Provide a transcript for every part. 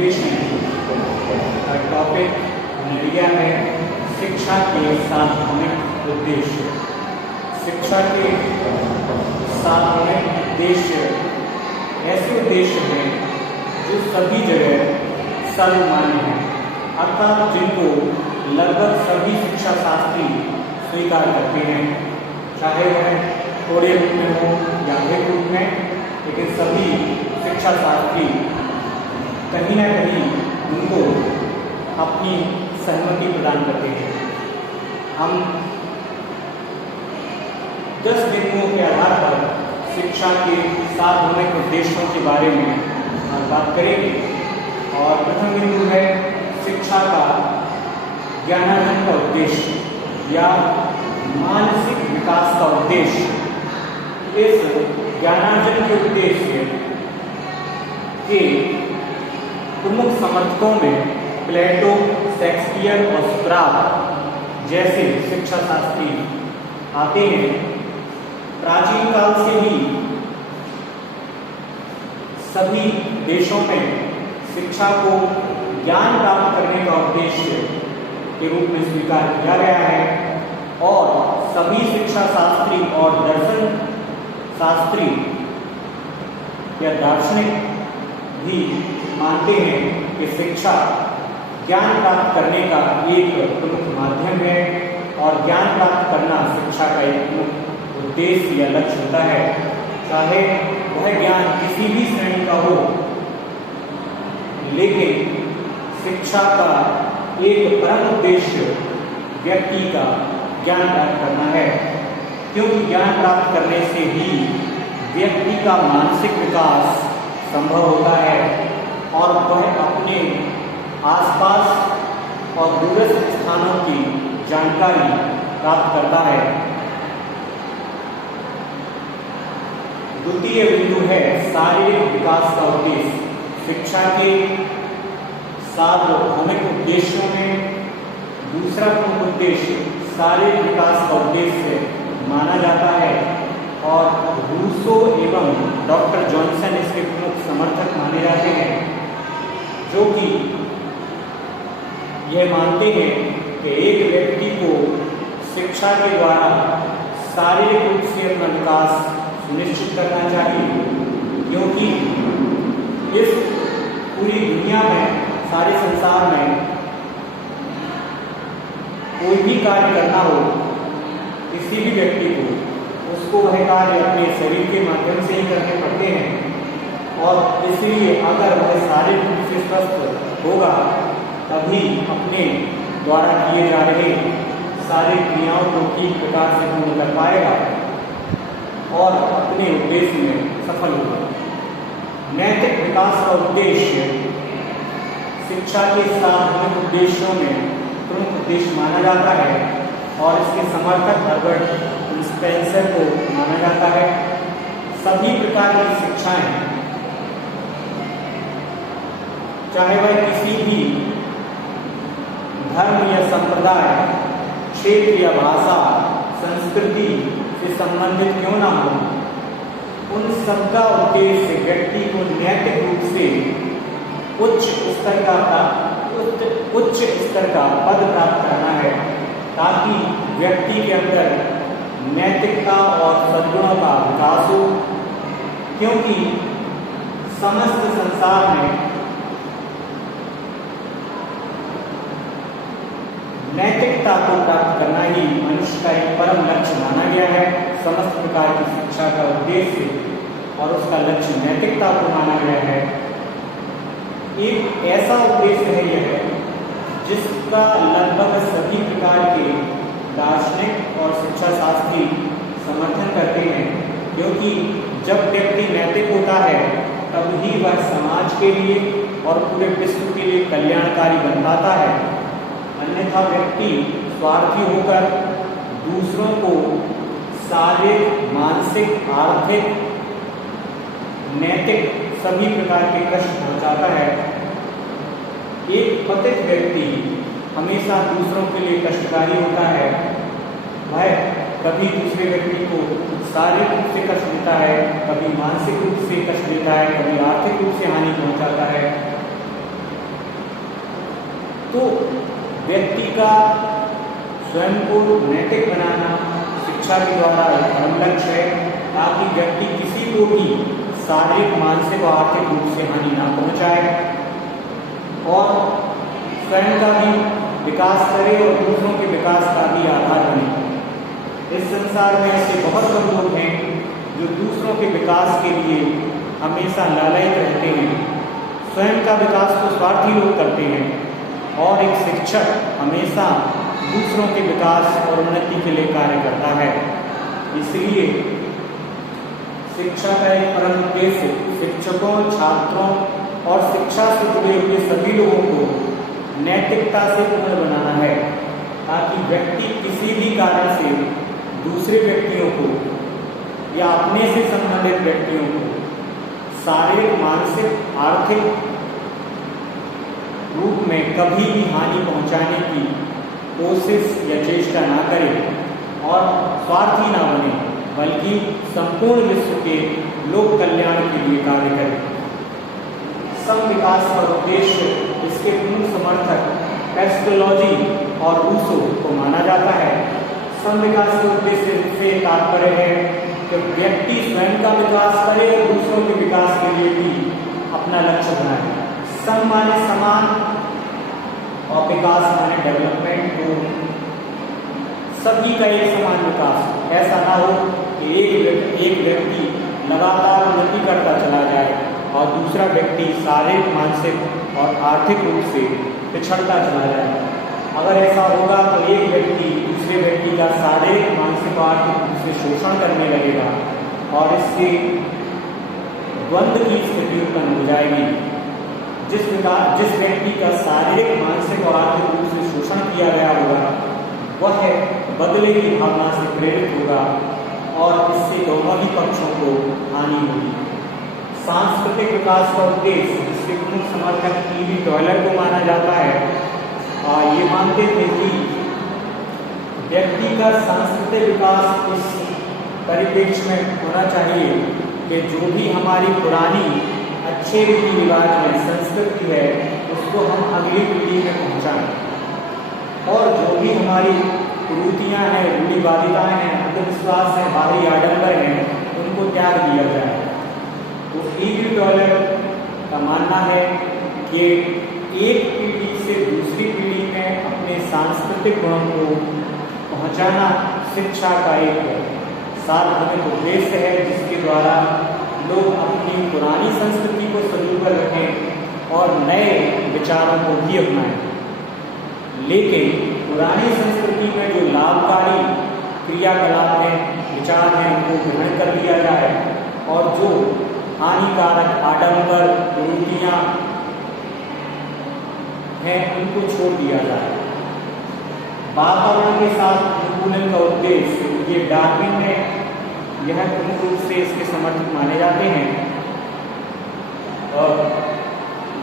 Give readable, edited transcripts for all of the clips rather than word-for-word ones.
Education का topic हमने लिया है शिक्षा के सार्वभौमिक उद्देश्य। शिक्षा के सार्वभौमिक उद्देश्य ऐसे उद्देश्य हैं जो सभी जगह सर्वमान्य हैं, अर्थात जिनको लगभग सभी शिक्षा शास्त्री स्वीकार करते हैं, चाहे वह थोड़े रूप में हो या अधिक रूप में, लेकिन सभी शिक्षा शास्त्री कहीं ना कहीं उनको अपनी सहमति प्रदान करते हैं। हम 10 बिंदुओं के आधार पर शिक्षा के सार्वभौमिक उद्देश्यों के बारे में बात करेंगे। और प्रथम बिंदु है शिक्षा का ज्ञानार्जन का उद्देश्य या मानसिक विकास का उद्देश्य। इस ज्ञानार्जन के उद्देश्य के प्रमुख समर्थकों में प्लेटो, शेक्सपियर और सोक्रात जैसे शिक्षा शास्त्री आते हैं। प्राचीन काल से ही सभी देशों में शिक्षा को ज्ञान प्राप्त करने का उद्देश्य के रूप में स्वीकार किया गया है और सभी शिक्षा शास्त्री और दर्शन शास्त्री या दार्शनिक भी मानते हैं कि शिक्षा ज्ञान प्राप्त करने का एक प्रमुख माध्यम है और ज्ञान प्राप्त करना शिक्षा का एक प्रमुख उद्देश्य या लक्ष्य होता है, चाहे वह ज्ञान किसी भी श्रेणी का हो। लेकिन शिक्षा का एक परम उद्देश्य व्यक्ति का ज्ञान प्राप्त करना है, क्योंकि ज्ञान प्राप्त करने से ही व्यक्ति का मानसिक विकास संभव होता है और वह अपने आसपास और दूरस्थ स्थानों की जानकारी प्राप्त करता है। द्वितीय बिंदु है शारीरिक विकास का उद्देश्य। शिक्षा के सार्वभौमिक उद्देश्यों में दूसरा प्रमुख उद्देश्य शारीरिक विकास का उद्देश्य माना जाता है और रूसो एवं डॉक्टर जॉनसन इसके प्रमुख समर्थक माने जाते हैं, जो कि यह मानते हैं कि एक व्यक्ति को शिक्षा के द्वारा शारीरिक रूप से अपना विकास सुनिश्चित करना चाहिए, क्योंकि इस पूरी दुनिया में, सारे संसार में कोई भी कार्य करना हो किसी भी व्यक्ति को, उसको वह कार्य अपने शरीर के माध्यम से ही करने पड़ते हैं और इसलिए अगर वह शारीरिक रूप से स्वस्थ होगा तभी अपने द्वारा किए जा रहे सारी क्रियाओं को ठीक प्रकार से पूर्ण कर पाएगा और अपने उद्देश्य में सफल होगा। नैतिक विकास का उद्देश्य शिक्षा के सार्वभौमिक उद्देश्यों में प्रमुख उद्देश्य माना जाता है और इसके समर्थक हर्बर्ट स्पेंसर को माना जाता है। सभी प्रकार की शिक्षाएं, चाहे वह किसी भी धर्म या संप्रदाय, क्षेत्र या भाषा, संस्कृति से संबंधित क्यों ना हो, उन सबका उद्देश्य व्यक्ति को नैतिक रूप से उच्च स्तर का पद प्राप्त करना है, ताकि व्यक्ति के अंदर नैतिकता और सद्गुणों का विकास हो। क्योंकि समस्त संसार में नैतिकता को प्राप्त करना ही मनुष्य का एक परम लक्ष्य माना गया है। समस्त प्रकार की शिक्षा का उद्देश्य और उसका लक्ष्य नैतिकता को माना गया है। एक ऐसा उद्देश्य है यह जिसका लगभग सभी प्रकार के दार्शनिक और शिक्षा शास्त्री समर्थन करते हैं, क्योंकि जब व्यक्ति नैतिक होता है तब ही वह समाज के लिए और पूरे विश्व के लिए कल्याणकारी बन पाता है। अन्यथा व्यक्ति स्वार्थी होकर दूसरों को शारीरिक, मानसिक, आर्थिक, नैतिक सभी प्रकार के कष्ट पहुंचाता है। एक पतित व्यक्ति हमेशा दूसरों के लिए कष्टकारी होता है। वह कभी दूसरे व्यक्ति को शारीरिक रूप से कष्ट देता है, कभी मानसिक रूप से कष्ट देता है, कभी आर्थिक रूप से हानि पहुंचाता है। तो व्यक्ति का स्वयं को नैतिक बनाना शिक्षा के द्वारा एक अहम लक्ष्य है, ताकि व्यक्ति किसी को भी शारीरिक, मानसिक और आर्थिक रूप से हानि ना पहुंचाए और स्वयं का भी विकास करे और दूसरों के विकास का भी आधार बने। इस संसार में ऐसे बहुत कम लोग हैं जो दूसरों के विकास के लिए हमेशा लालयित रहते हैं। स्वयं का विकास तो स्वार्थी लोग करते हैं और एक शिक्षक हमेशा दूसरों के विकास और उन्नति के लिए कार्य करता है। इसलिए शिक्षा का एक परम उद्देश्य शिक्षकों, छात्रों और शिक्षा से जुड़े हुए सभी लोगों को नैतिकता से पूर्ण बनाना है, ताकि व्यक्ति किसी भी कारण से दूसरे व्यक्तियों को या अपने से संबंधित व्यक्तियों को शारीरिक, मानसिक, आर्थिक रूप में कभी भी हानि पहुंचाने की कोशिश या चेष्टा ना करे और स्वार्थी ना बने, बल्कि संपूर्ण विश्व के लोक कल्याण के लिए कार्य करे। सम विकास का उद्देश्य इसके प्रमुख समर्थक पेस्टोलॉजी और रूसो को माना जाता है। सम विकास के उद्देश्य से तात्पर्य है कि व्यक्ति स्वयं का विकास करे और दूसरों के विकास के लिए भी अपना लक्ष्य बनाए। सम माने समान और विकास माने डेवलपमेंट, को सभी का एक समान विकास। ऐसा ना हो कि एक व्यक्ति लगातार उन्नति करता चला जाए और दूसरा व्यक्ति शारीरिक, मानसिक और आर्थिक रूप से पिछड़ता चला जाए। अगर ऐसा होगा तो एक व्यक्ति दूसरे व्यक्ति का शारीरिक, मानसिक और आर्थिक रूप से शोषण करने लगेगा और इससे द्वंद्व की स्थिति उत्पन्न हो जाएगी। जिस व्यक्ति का शारीरिक, मानसिक और आर्थिक रूप से शोषण किया गया होगा वह बदले की भावना से प्रेरित होगा और इससे दोनों ही पक्षों को हानि होगी। सांस्कृतिक विकास का उद्देश्य इसके प्रमुख समर्थक ईवी टॉयलर को माना जाता है और ये मानते थे कि व्यक्ति का सांस्कृतिक विकास इस परिप्रेक्ष्य में होना चाहिए कि जो भी हमारी पुरानी अच्छे रीति रिवाज में संस्कृति है उसको हम अगली पीढ़ी में पहुंचाएं और जो भी हमारी कुरीतियाँ हैं, रूढ़िवादिताएं हैं, अंधविश्वास हैं, बाहरी आडंबर हैं, उनको त्याग दिया जाए। तो ईवी टॉयलर का मानना है कि एक पीढ़ी से दूसरी पीढ़ी में अपने सांस्कृतिक गुणों को पहुंचाना शिक्षा का एक सार्वभौमिक उद्देश्य है, जिसके द्वारा लोग अपनी पुरानी संस्कृति को संजोकर रखें और नए विचारों को भी अपनाएं। लेकिन पुरानी संस्कृति में जो लाभकारी क्रियाकलाप हैं, विचार हैं, उनको ग्रहण कर लिया जाए और जो हानिकारक आडंबर, कुरीतियाँ हैं उनको छोड़ दिया जाए। वातावरण के साथ अनुकूलन का उद्देश्य, ये डार्विन में यह प्रमुख रूप से इसके समर्थक माने जाते हैं। और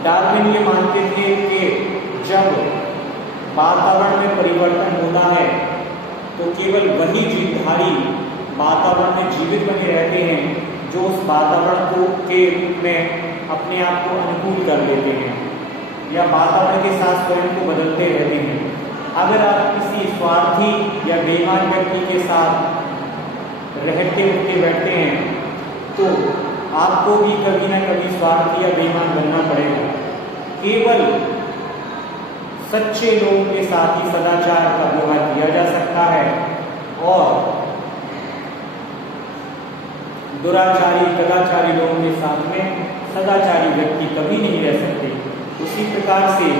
डार्विन ये मानते थे कि जब वातावरण में परिवर्तन होता है तो केवल वही जीवधारी वातावरण में जीवित बने रहते हैं जो उस वातावरण को के रूप में अपने आप को अनुकूल कर लेते हैं या वातावरण के साथ स्वयं को बदलते रहते हैं। अगर आप किसी स्वार्थी या बेईमान व्यक्ति के साथ रहते उठते बैठते हैं तो आपको भी कभी ना कभी स्वार्थी या बेईमान बनना पड़ेगा। केवल सच्चे लोगों के साथ ही सदाचार का व्यवहार किया जा सकता है और दुराचारी, कदाचारी लोगों के साथ में सदाचारी व्यक्ति कभी नहीं रह सकते। उसी प्रकार से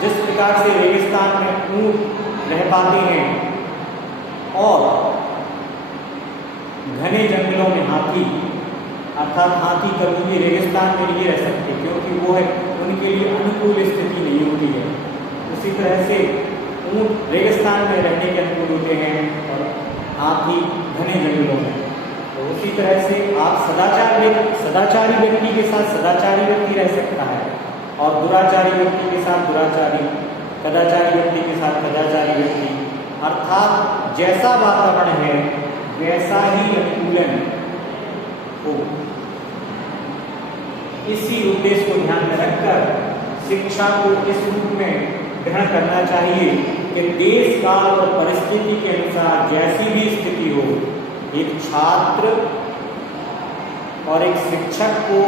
जिस प्रकार से रेगिस्तान में ऊंट रह पाते हैं और घने जंगलों में हाथी, अर्थात हाथी कभी भी रेगिस्तान में नहीं रह सकते क्योंकि वो है उनके लिए अनुकूल स्थिति नहीं होती है। उसी तरह से ऊंट रेगिस्तान में रहने के अनुकूल होते हैं और हाथी घने जंगलों में। तो उसी तरह से आप सदाचारी व्यक्ति के साथ सदाचारी व्यक्ति रह सकता है और दुराचारी व्यक्ति के साथ दुराचारी, कदाचारी व्यक्ति के साथ कदाचारी व्यक्ति, अर्थात जैसा वातावरण है वैसा ही अनुकूलन हो। इसी उद्देश्य को ध्यान में रखकर शिक्षा को इस रूप में ग्रहण करना चाहिए कि देश काल और परिस्थिति के अनुसार जैसी भी स्थिति हो, एक छात्र और एक शिक्षक को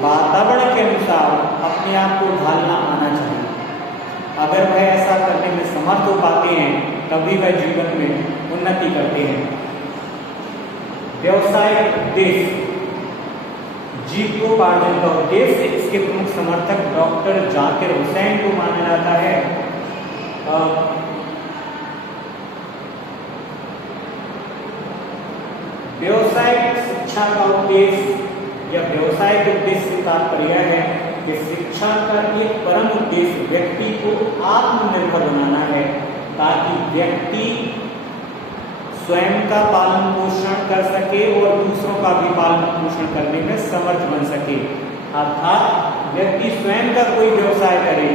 वातावरण के अनुसार अपने आप को ढालना आना चाहिए। अगर वह ऐसा करने में समर्थ हो पाते हैं तभी वह जीवन में उन्नति करते हैं। व्यवसायिक उद्देश्य, जीविकोपार्जन का उद्देश्य, इसके प्रमुख समर्थक डॉक्टर जाकिर हुसैन को माना जाता है। व्यवसायिक शिक्षा का उद्देश्य या व्यवसायिक उद्देश्य से तात्पर्य है कि शिक्षा का एक परम उद्देश्य व्यक्ति को आत्मनिर्भर बनाना है ताकि व्यक्ति स्वयं का पालन पोषण कर सके और दूसरों का भी पालन पोषण करने में समर्थ बन सके। अर्थात व्यक्ति स्वयं का कोई व्यवसाय करे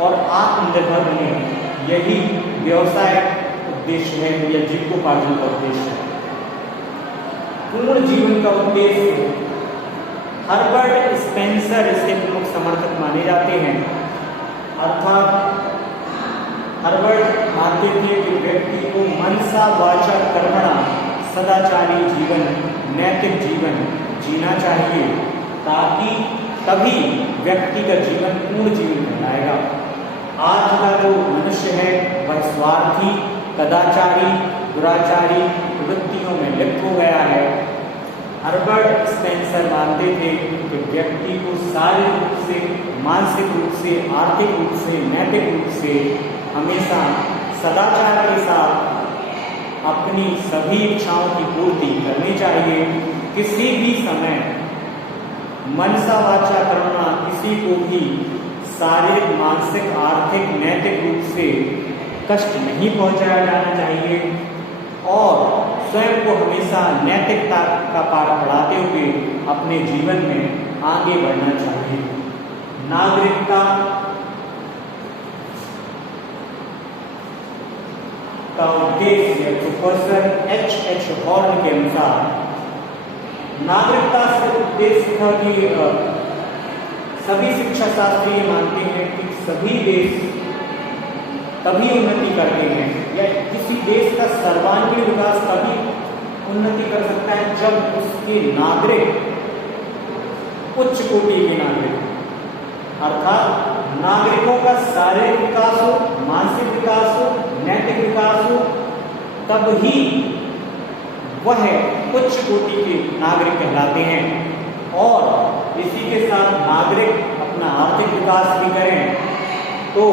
और आत्मनिर्भर बने, यही व्यवसाय उद्देश्य है या जीविकोपार्जन का उद्देश्य है। पूर्ण जीवन का उद्देश्य, हर्बर्ट स्पेंसर इसके प्रमुख समर्थक माने जाते हैं। अर्थात हर्बर्ट मानते थे कि व्यक्ति को मनसा वाचा कर्मणा सदाचारी जीवन, नैतिक जीवन जीना चाहिए ताकि तभी व्यक्ति का जीवन पूर्ण जीवन कहलाएगा। आज का जो मनुष्य है वह स्वार्थी, कदाचारी, दुराचारी वृत्तियों में लिप्त हो गया है। हर्बर्ट स्पेंसर मानते थे कि व्यक्ति को शारीरिक रूप से, मानसिक रूप से, आर्थिक रूप से, नैतिक रूप से हमेशा सदाचार के साथ अपनी सभी इच्छाओं की पूर्ति करनी चाहिए। किसी भी समय मनसा वाचा कर्मणा किसी को भी शारीरिक, मानसिक, आर्थिक, नैतिक रूप से कष्ट नहीं पहुंचाया जाना चाहिए और स्वयं को हमेशा नैतिकता का पाठ पढ़ाते हुए अपने जीवन में आगे बढ़ना चाहिए। नागरिकता का उद्देश्य प्रोफेसर H.H. हॉर्न के अनुसार नागरिकता से उद्देश्य था कि सभी शिक्षा शास्त्री मानते हैं कि सभी देश तभी उन्नति करते हैं या किसी देश का सर्वांगीण विकास तभी उन्नति कर सकता है जब उसके नागरिक उच्च कोटि के नागरिक, अर्थात नागरिकों का शारीरिक विकास हो, मानसिक विकास हो, नैतिक विकास हो, तब ही वह उच्च कोटि के नागरिक कहलाते हैं। और इसी के साथ नागरिक अपना आर्थिक विकास भी करें तो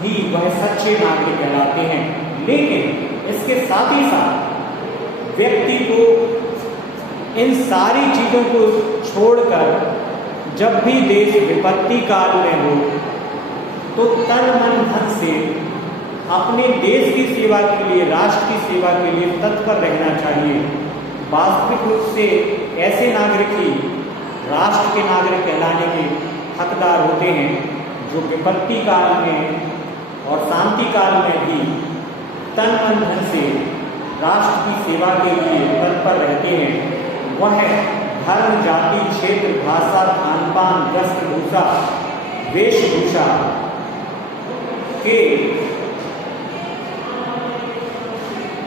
ही वह सच्चे नागरिक कहलाते हैं। लेकिन इसके साथ ही साथ व्यक्ति को इन सारी चीजों को छोड़कर जब भी देश विपत्ति काल में हो तो तन मन धन से अपने देश की सेवा के लिए, राष्ट्र की सेवा के लिए तत्पर रहना चाहिए। वास्तविक रूप से ऐसे नागरिक ही राष्ट्र के नागरिक कहलाने के हकदार होते हैं जो विपत्ति काल में और शांति काल में भी तन मन धन से राष्ट्र की सेवा के लिए तत्पर रहते हैं। वह धर्म, जाति, क्षेत्र, भाषा, खान पान, वस्त्र, भूषा, वेशभूषा के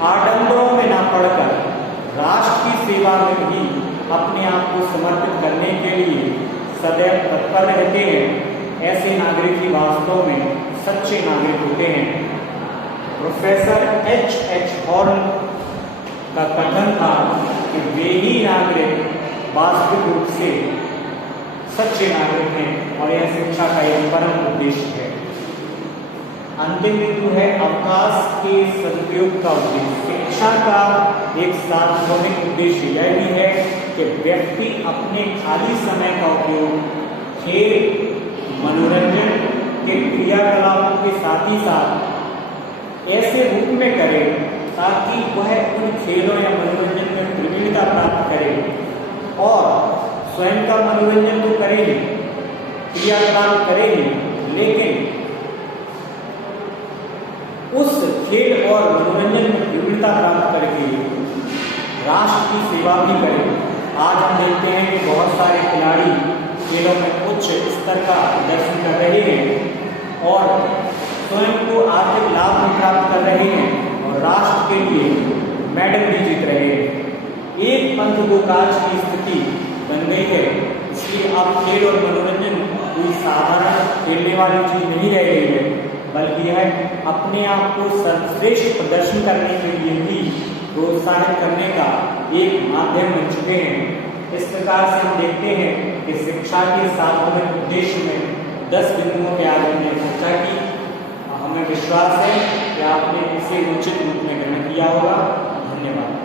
आडंबरों में न पड़कर राष्ट्र की सेवा में भी अपने आप को समर्पित करने के लिए सदैव तत्पर रहते हैं। ऐसे नागरिक ही वास्तव में सच्चे नागरिक होते हैं। Professor H.H. हॉर्न का कथन था कि वे ही नागरिक वास्तविक रूप से सच्चे नागरिक हैं और यह शिक्षा का एक परम उद्देश्य है। अंतिम बिंदु है अवकाश के सदुपयोग का उद्देश्य। शिक्षा का एक सार्वभौमिक उद्देश्य यह भी है कि व्यक्ति अपने खाली समय का उपयोग खेल, मनोरंजन के क्रियाकलापों के साथ ही साथ ऐसे रूप में करे ताकि वह उन खेलों या मनोरंजन में प्रवीणता प्राप्त करे और स्वयं का मनोरंजन तो करेगी, क्रियाकलाप करेगी, लेकिन उस खेल और मनोरंजन में प्रवीणता प्राप्त करके राष्ट्र की सेवा भी करें। आज हम देखते हैं कि बहुत सारे खिलाड़ी खेलों में उच्च स्तर का प्रदर्शन कर रहे हैं और स्वयं को आर्थिक लाभ भी प्राप्त कर रहे हैं और राष्ट्र के लिए मेडल भी जीत रहे हैं। एक पंथ दो काज की स्थिति बन गई है, इसलिए अब खेल और मनोरंजन कोई साधारण खेलने वाली चीज नहीं रह गई है, बल्कि यह अपने आप को सर्वश्रेष्ठ प्रदर्शन करने के लिए भी प्रोत्साहित करने का एक माध्यम बन चुके हैं। इस प्रकार से हम देखते हैं कि शिक्षा के 7वें उद्देश्य में 10 बिंदुओं के आगे हमने चर्चा की। हमें विश्वास है कि आपने इसे उचित रूप में ग्रहण किया होगा। धन्यवाद।